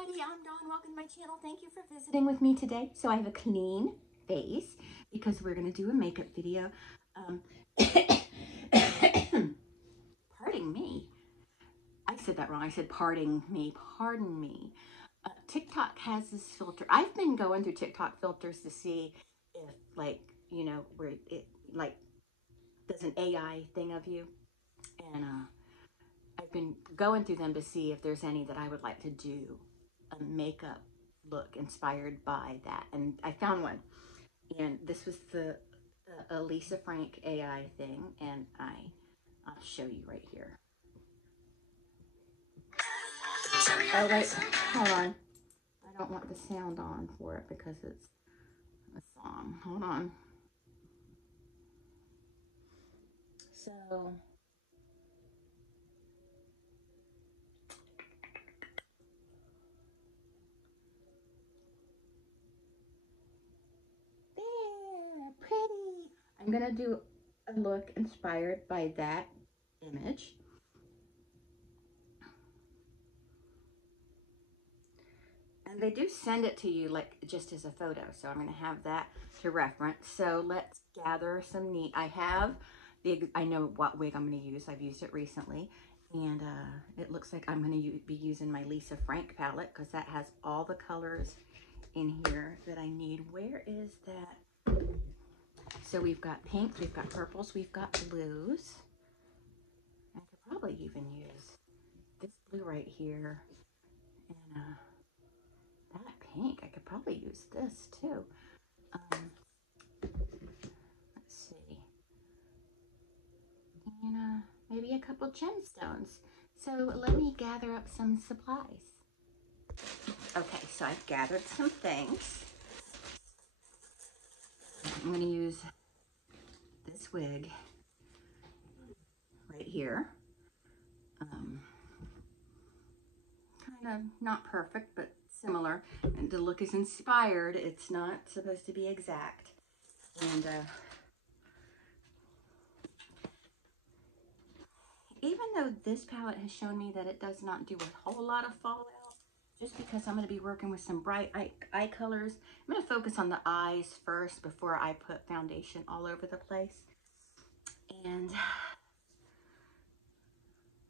everybody, I'm Dawn. Welcome to my channel. Thank you for visiting with me today. So I have a clean face because we're going to do a makeup video. Pardon me. I said that wrong. I said pardon me. Pardon me. TikTok has this filter. I've been going through TikTok filters to see if, like, you know, where it like does an AI thing of you. And I've been going through them to see if there's any that I would like to do a makeup look inspired by that. And I found one. And this was the Lisa Frank AI thing. And I'll show you right here. Oh, wait, hold on. I don't want the sound on for it because it's a song. Hold on. So, there, pretty. I'm gonna do a look inspired by that image. And they do send it to you like just as a photo. So I'm going to have that to reference. So let's gather some neat. I know what wig I'm going to use. I've used it recently. And it looks like I'm going to be using my Lisa Frank palette because that has all the colors in here that I need. Where is that? So we've got pinks, we've got purples, we've got blues. I could probably even use this blue right here. And that pink, I could probably use this too. Let's see. And maybe a couple gemstones. So let me gather up some supplies. Okay, so I've gathered some things. I'm going to use this wig right here. Kind of not perfect, but similar. And the look is inspired. It's not supposed to be exact. And even though this palette has shown me that it does not do a whole lot of fallout, just because I'm going to be working with some bright eye colors, I'm going to focus on the eyes first before I put foundation all over the place. And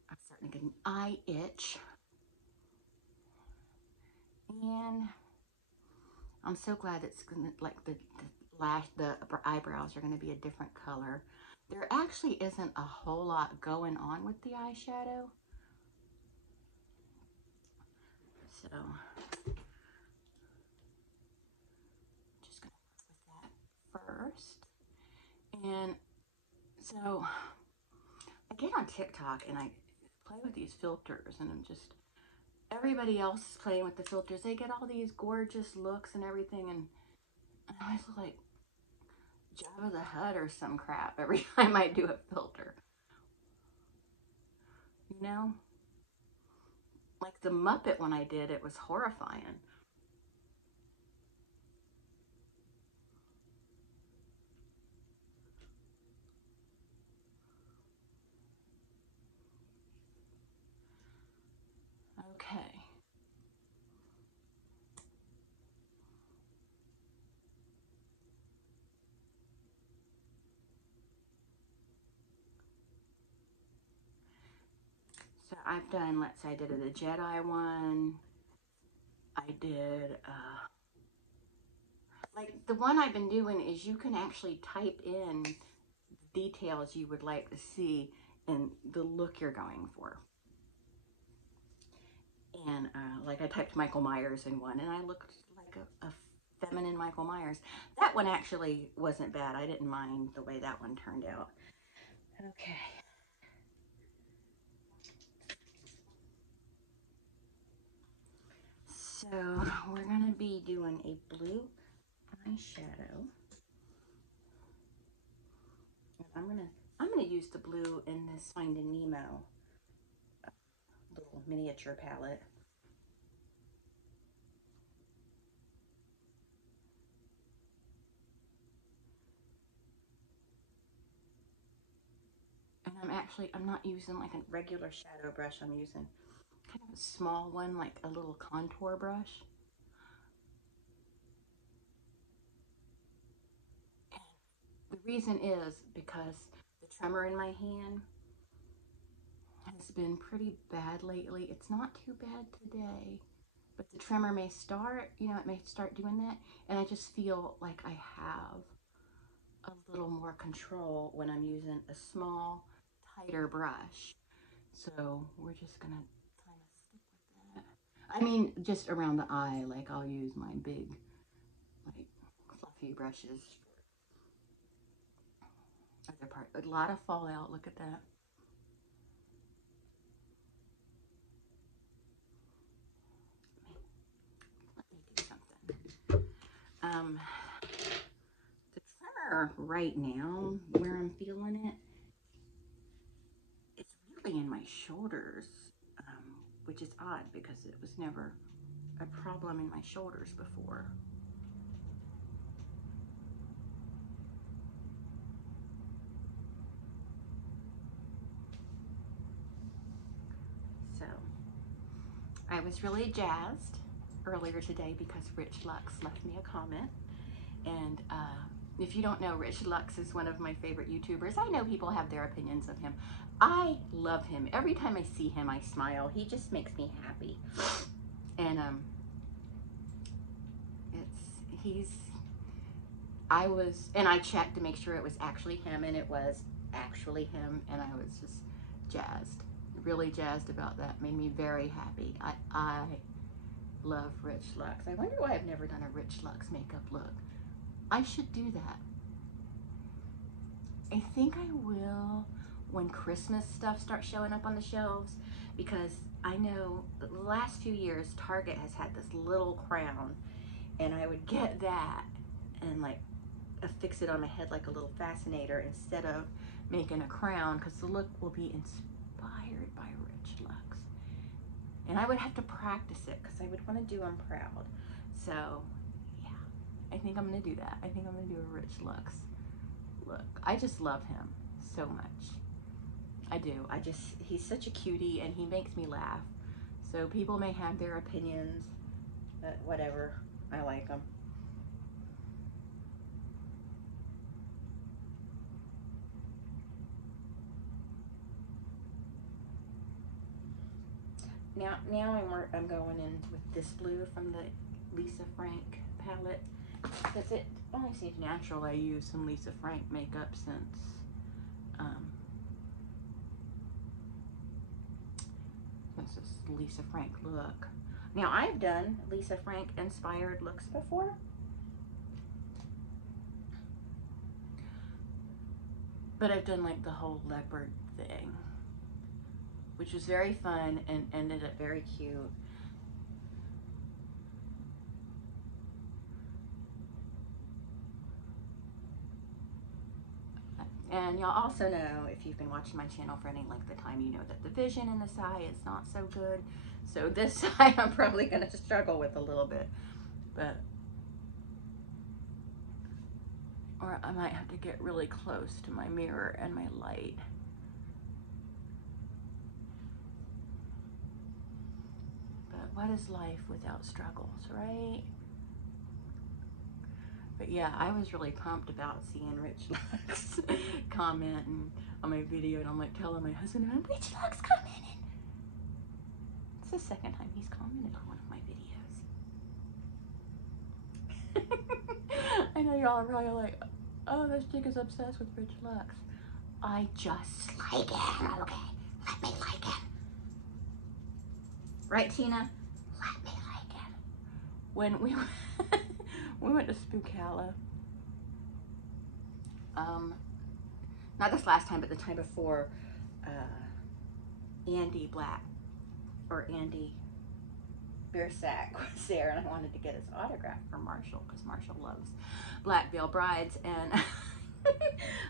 I'm starting to get an eye itch. And I'm so glad it's going to, like, the eyebrows are going to be a different color. There actually isn't a whole lot going on with the eyeshadow. So, just going to work with that first. And so, I get on TikTok and I play with these filters, and I'm just, everybody else is playing with the filters. They get all these gorgeous looks and everything, and I was like Jabba the Hutt or some crap every time I do a filter. You know? Like the Muppet when I did, it was horrifying. Okay. So I've done, let's say I did the Jedi one. I did, like the one I've been doing is you can actually type in details you would like to see and the look you're going for. And like I typed Michael Myers in one and I looked like a feminine Michael Myers. That one actually wasn't bad. I didn't mind the way that one turned out. Okay. So we're going to be doing a blue eyeshadow. And I'm gonna use the blue in this Finding Nemo little miniature palette. And I'm not using like a regular shadow brush. I'm using kind of a small one, like a little contour brush. And the reason is because the tremor in my hand has been pretty bad lately. It's not too bad today, but the tremor may start, you know, it may start doing that. And I just feel like I have a little more control when I'm using a small, tighter brush. So we're just gonna kind of stick with that. I mean, just around the eye, like I'll use my big, like, fluffy brushes for other part. A lot of fallout, look at that. Let me do something. The tremor right now, where I'm feeling it, it's really in my shoulders, which is odd because it was never a problem in my shoulders before. So I was really jazzed earlier today because Rich Lux left me a comment. And if you don't know, Rich Lux is one of my favorite YouTubers. I know people have their opinions of him. I love him. Every time I see him, I smile. He just makes me happy. And I checked to make sure it was actually him, and it was actually him, and I was just jazzed, really jazzed about that. Made me very happy. I love Rich Lux. I wonder why I've never done a Rich Lux makeup look. I should do that. I think I will when Christmas stuff starts showing up on the shelves, because I know the last few years Target has had this little crown, and I would get that and like affix it on my head like a little fascinator instead of making a crown, because the look will be inspired by Rich Lux. And I would have to practice it because I would want to do him proud. So yeah, I think I'm going to do that. I think I'm going to do a Rich Lux look. I just love him so much. I do. He's such a cutie, and he makes me laugh. So people may have their opinions, but whatever. I like him. Now I'm going in with this blue from the Lisa Frank palette, because it only seems natural I use some Lisa Frank makeup since this Lisa Frank look. Now I've done Lisa Frank inspired looks before, but I've done like the whole leopard thing, which was very fun and ended up very cute. And y'all also know, if you've been watching my channel for any length of time, you know that the vision in this eye is not so good. So this eye I'm probably going to struggle with a little bit, but or I might have to get really close to my mirror and my light. But what is life without struggles, right? But yeah, I was really pumped about seeing Rich Lux commenting on my video, and I'm like telling my husband, Rich Lux commented. It's the second time he's commented on one of my videos. I know y'all are probably like, oh, this chick is obsessed with Rich Lux. I just like him, okay? Let me like him. Right, Tina? Let me like him. When we went to Spookalla, not this last time, but the time before, Andy Beersack was there, and I wanted to get his autograph for Marshall, because Marshall loves Black Veil Brides, and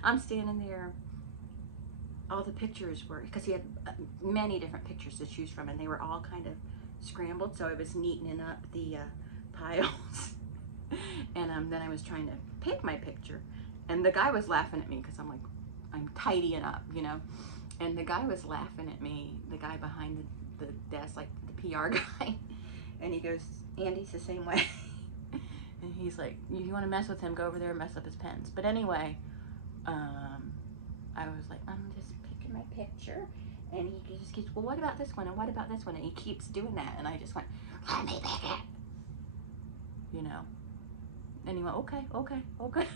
I'm standing there. All the pictures were, because he had many different pictures to choose from, and they were all kind of scrambled, so I was neatening up the piles. And then I was trying to pick my picture, and the guy was laughing at me because I'm tidying up, you know, and the guy was laughing at me, the guy behind the desk, like the PR guy. And he goes, Andy's the same way. And he's like, if you want to mess with him, go over there and mess up his pens. But anyway, I was like, I'm just picking my picture. And he just keeps, well, what about this one? And what about this one? And he keeps doing that. And I just went, let me pick it. You know. And he went, okay, okay, okay.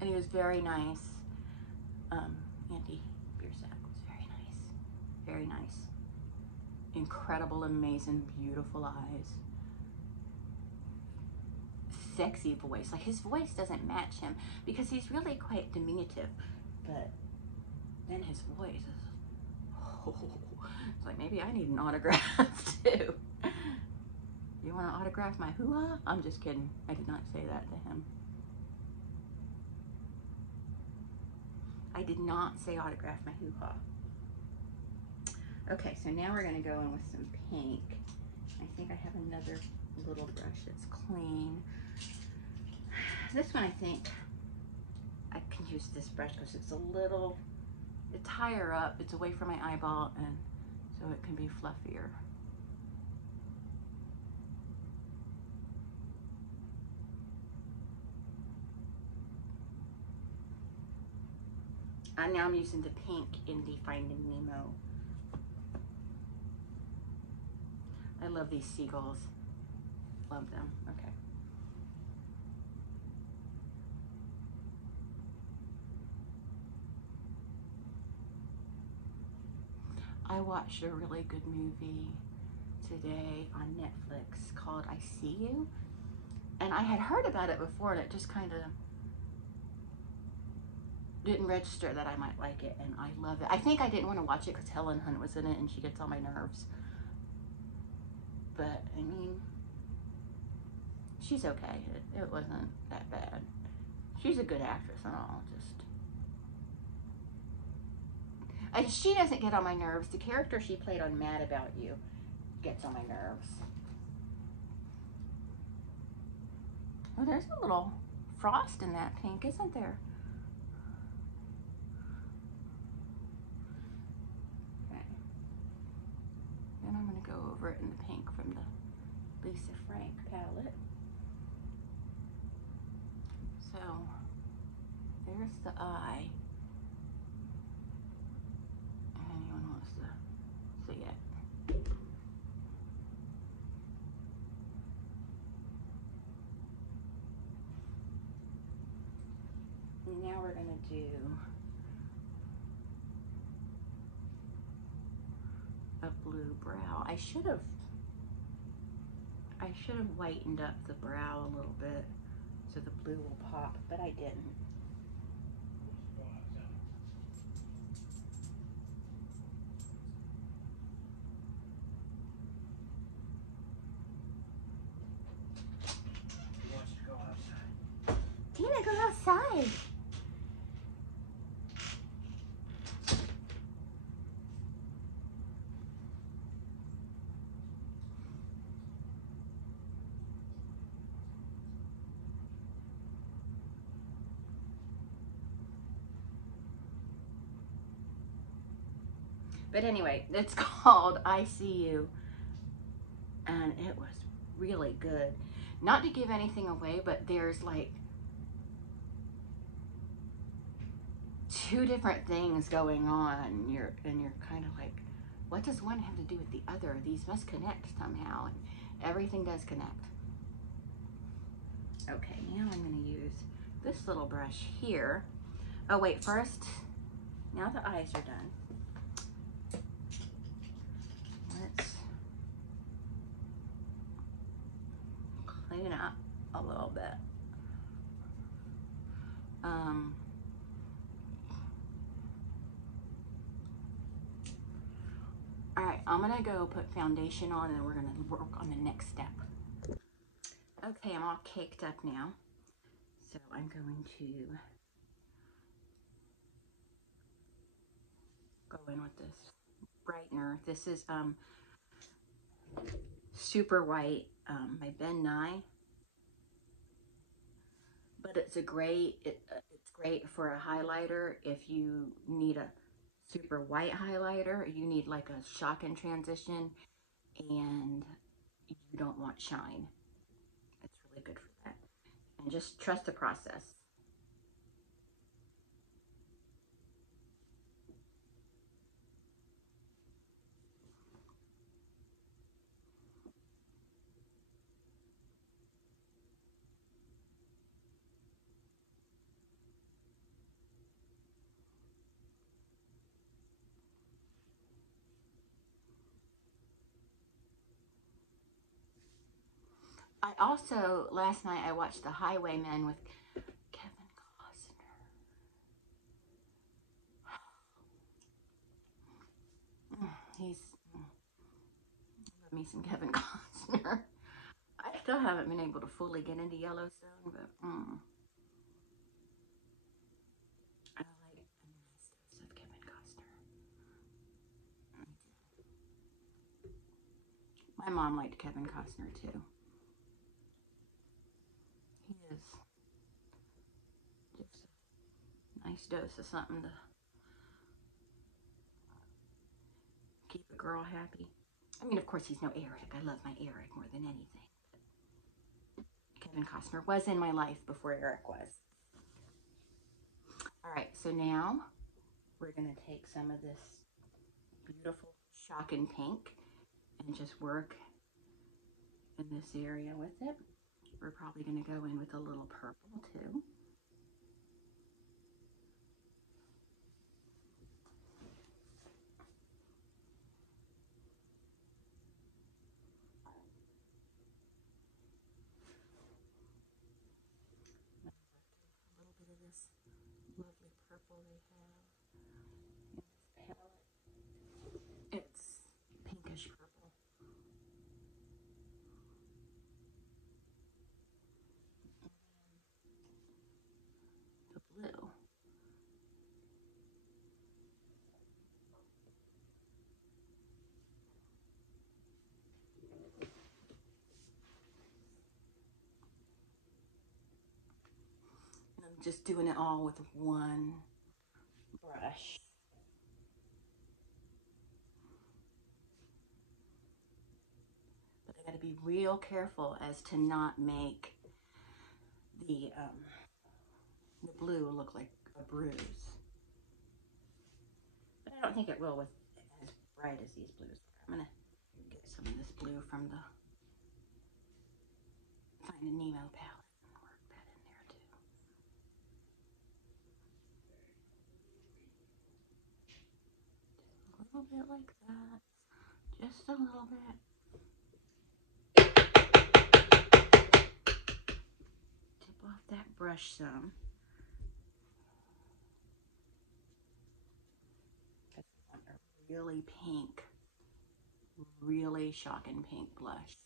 And he was very nice. Andy Biersack was very nice. Very nice. Incredible, amazing, beautiful eyes. Sexy voice. Like, his voice doesn't match him because he's really quite diminutive. But then his voice is, oh, it's like, maybe I need an autograph too. You want to autograph my hoo-ha? I'm just kidding. I did not say that to him. I did not say autograph my hoo-ha. Okay, so now we're going to go in with some pink. I think I have another little brush that's clean. This one, I think I can use this brush because it's it's higher up, it's away from my eyeball, and so it can be fluffier. And now I'm using the pink in the Finding Nemo. I love these seagulls. Love them. Okay. I watched a really good movie today on Netflix called I See You. And I had heard about it before, and it just kind of didn't register that I might like it, and I love it. I think I didn't want to watch it because Helen Hunt was in it, and she gets on my nerves. But, I mean, she's okay. It wasn't that bad. She's a good actress and all, she doesn't get on my nerves. The character she played on Mad About You gets on my nerves. Oh, there's a little frost in that pink, isn't there? Okay. Then I'm going to go over it in the pink from the Lisa Frank palette. So, there's the eye. If anyone wants to see it. And now we're going to do a blue brow. I should have whitened up the brow a little bit so the blue will pop, but I didn't. Tina, go outside. But anyway, it's called I See You, and it was really good. Not to give anything away, but there's like 2 different things going on, and you're kind of like, what does one have to do with the other? These must connect somehow, and everything does connect. Okay, now I'm going to use this little brush here. Oh wait, first, now the eyes are done. Let's clean up a little bit. All right, I'm gonna go put foundation on, and then we're gonna work on the next step. Okay, I'm all caked up now. So I'm going to in with this brightener. This is Super White by Ben Nye, but it's it's great for a highlighter if you need a super white highlighter. You need like a shock and transition, and you don't want shine. It's really good for that. And just trust the process. I also, last night I watched The Highwaymen with Kevin Costner. He's, love me some Kevin Costner. I still haven't been able to fully get into Yellowstone, but I like a nice dose of Kevin Costner. My mom liked Kevin Costner too. He is just a nice dose of something to keep a girl happy. I mean, of course, he's no Eric. I love my Eric more than anything. Kevin Costner was in my life before Eric was. All right, so now we're going to take some of this beautiful shocking pink and just work in this area with it. We're probably going to go in with a little purple too. A little bit of this lovely purple they have in this palette. It's pinkish purple. And the blue. And I'm just doing it all with one brush. But I got to be real careful as to not make the blue look like a bruise. But I don't think it will with as bright as these blues. I'm gonna get some of this blue from the Finding Nemo palette and work that in there too. Just a little bit like that. Just a little bit. Tip off that brush some. I want a really pink, really shocking pink blush.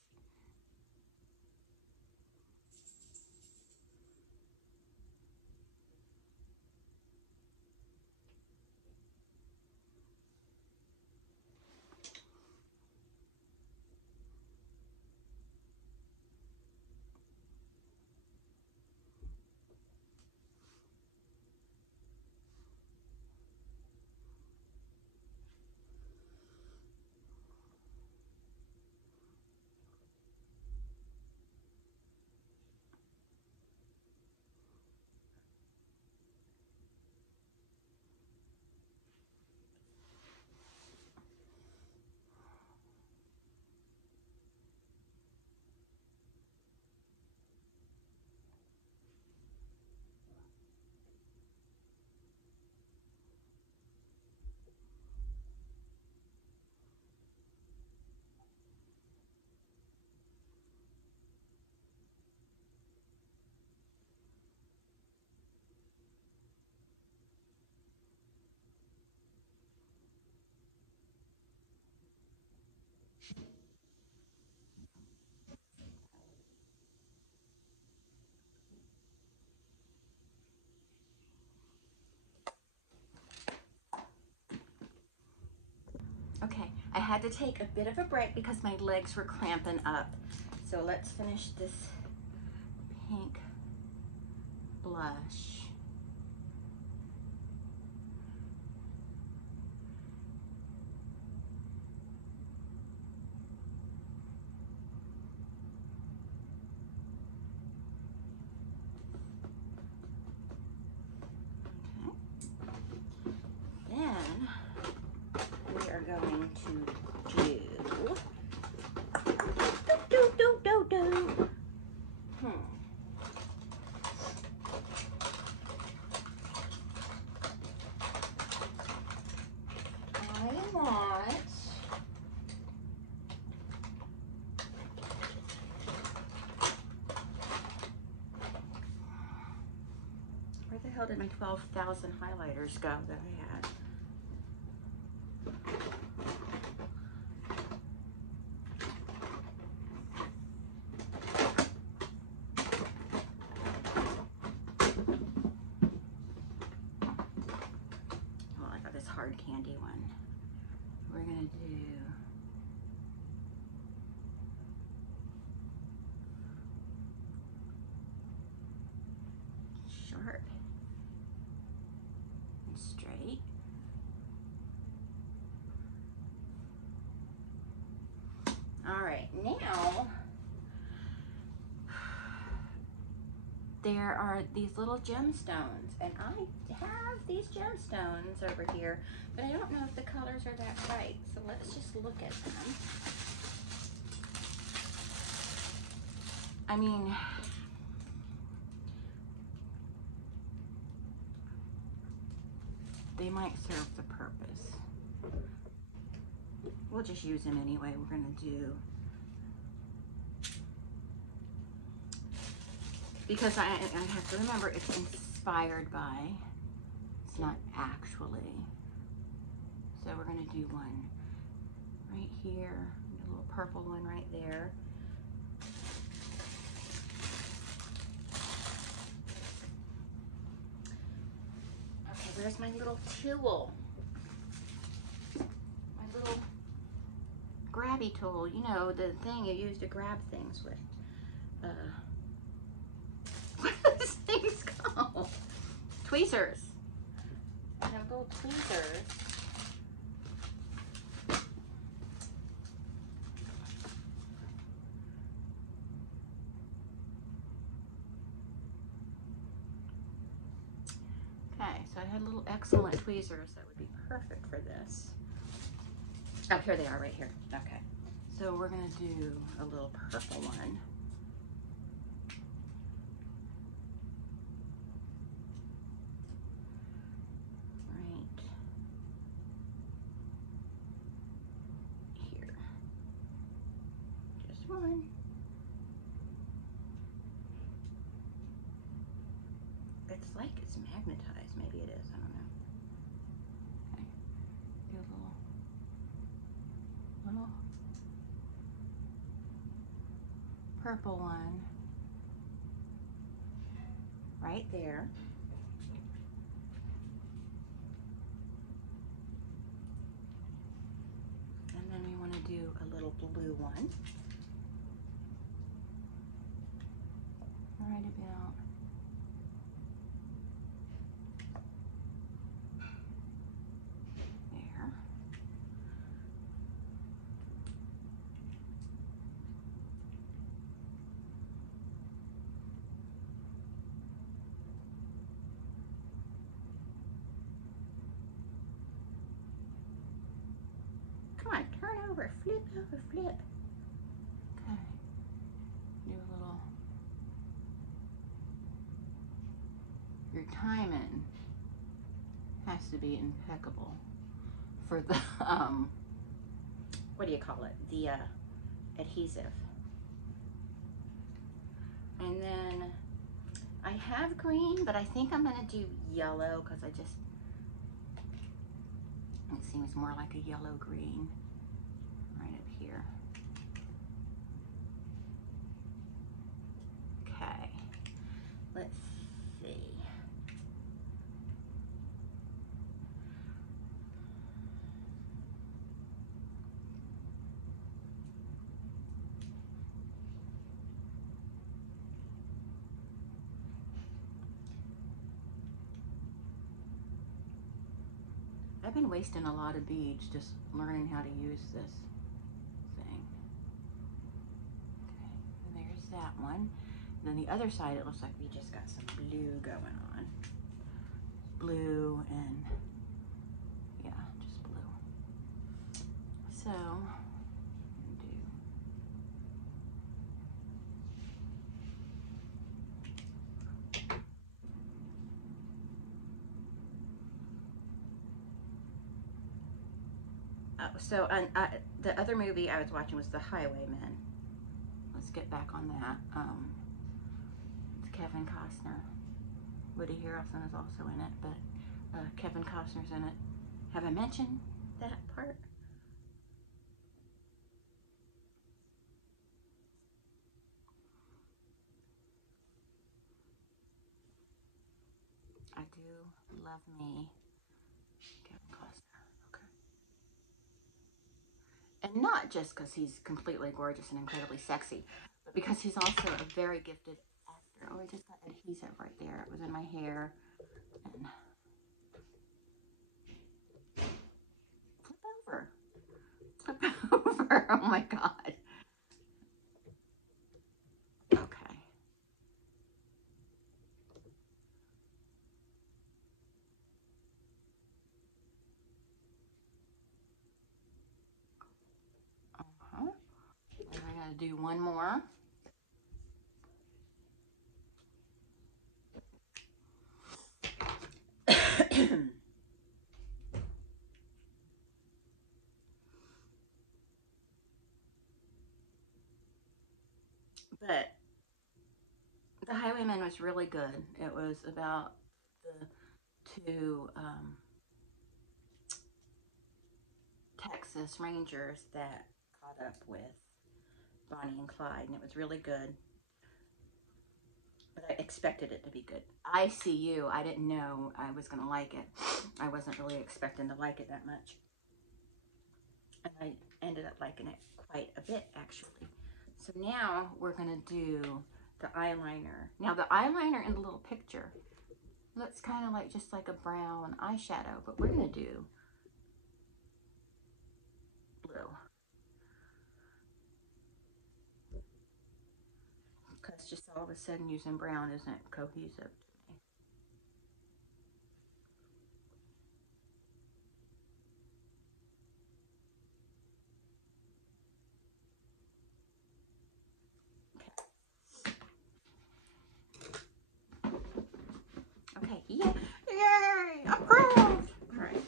Okay, I had to take a bit of a break because my legs were cramping up. So let's finish this pink blush. Then we are going to do I want where the hell did my 12,000 highlighters go that I had? Hard candy one. We're gonna do sharp and straight. All right, now there are these little gemstones, and I have these gemstones over here, but I don't know if the colors are that bright, so let's just look at them. I mean, they might serve the purpose. We'll just use them anyway. We're gonna do, because I have to remember it's inspired by, it's not actually. So we're gonna do one right here, a little purple one right there. Okay, where's my little tool? My little grabby tool, you know, the thing you use to grab things with. What are these things called? Tweezers. I have little tweezers. Okay, so I had little excellent tweezers that would be perfect for this. Oh, here they are right here. Okay, so we're gonna do a little purple one. One. It's like it's magnetized. Maybe it is. I don't know. Okay. Do a little purple one right there. And then we want to do a little blue one. Right about there. Come on, turn over, flip over, flip. Okay. Do a little. Your timing has to be impeccable for the what do you call it? The adhesive. And then I have green, but I think I'm gonna do yellow because it seems more like a yellow green right up here. Okay, let's see. I've been wasting a lot of beads just learning how to use this thing. Okay, and there's that one. And then the other side, it looks like we just got some blue going on. Blue and, yeah, just blue. So, so the other movie I was watching was The Highwaymen. Let's get back on that. It's Kevin Costner. Woody Harrelson is also in it, but Kevin Costner's in it. Have I mentioned that part? I do love me Kevin Costner. Okay. And not just because he's completely gorgeous and incredibly sexy, but because he's also a very gifted actor. Oh, I just got adhesive right there. It was in my hair. And flip over. Flip over. Oh my God. Okay. Uh-huh. And I gotta do one more. But The Highwayman was really good. It was about the two Texas Rangers that caught up with Bonnie and Clyde, and it was really good. But I expected it to be good. ICU, I didn't know I was going to like it. I wasn't really expecting to like it that much. And I ended up liking it quite a bit, actually. So now we're going to do the eyeliner. Now the eyeliner in the little picture looks kind of like just like a brown eyeshadow, but we're going to do blue. Because just all of a sudden using brown isn't cohesive to me. Okay, yeah, yay, approved. All right.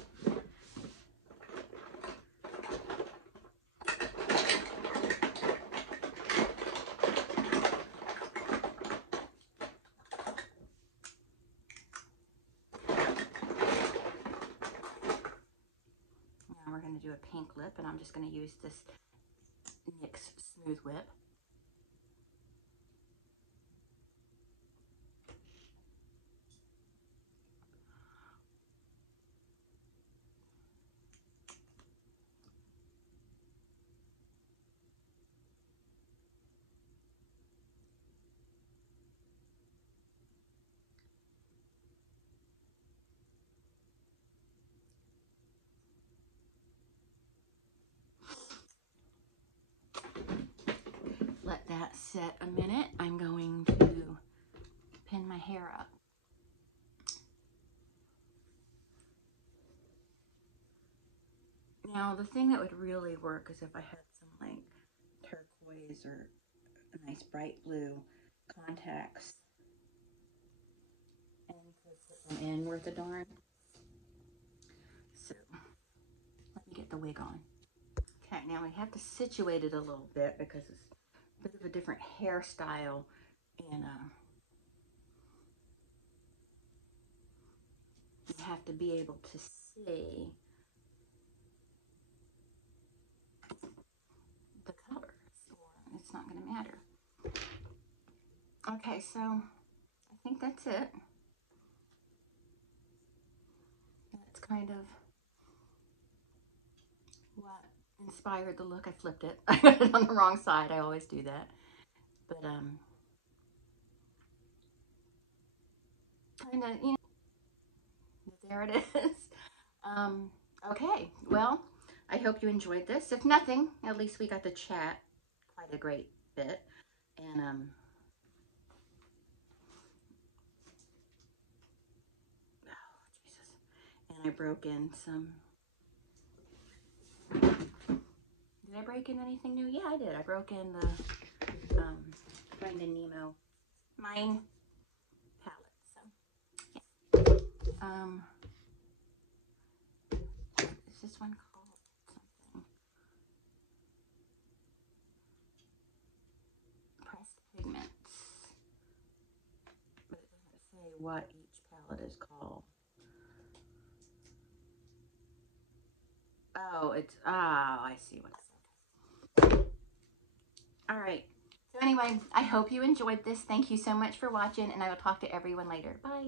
Now we're going to do a pink lip, and I'm just going to use this NYX Smooth Whip. Let that set a minute. I'm going to pin my hair up. Now, the thing that would really work is if I had some like turquoise or a nice bright blue contacts and put them in worth a darn. So, let me get the wig on. Okay, now we have to situate it a little bit because it's a bit of a different hairstyle, and you have to be able to see the colors or it's not going to matter. Okay, so I think that's it. That's kind of what inspired the look. I flipped it. I got it on the wrong side. I always do that. But kind of, you know, there it is. Okay, well, I hope you enjoyed this. If nothing, at least we got to chat quite a great bit. And, oh, Jesus. And I broke in some, did I break in anything new? Yeah, I did. I broke in the Finding Nemo Mine palette. So, yeah. Is this one called something? Pressed Pigments. But it doesn't say what each palette is called. Oh, I see what it is. All right. So anyway, I hope you enjoyed this. Thank you so much for watching, and I will talk to everyone later. Bye.